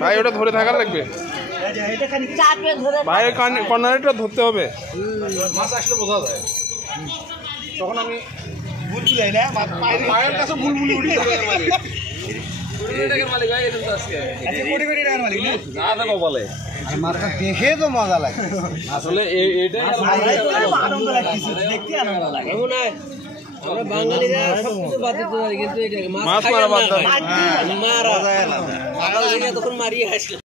ভাই ওটা ধরে থাকা লাগবে ভাই কর্নারটা ধরতে হবে মাছ আসলে বোঝা যায় তখন আমি বুলবুল যাই না পায়ের কাছে বুলবুল উড়ি মাছটা দেখে তো মজা লাগে আসলে আমরা বাঙালিরা সবকিছু বাদ দিতে পারি কিন্তু মাছ মারা বাদ দাও মারা তখন মারিয়ে আসলাম।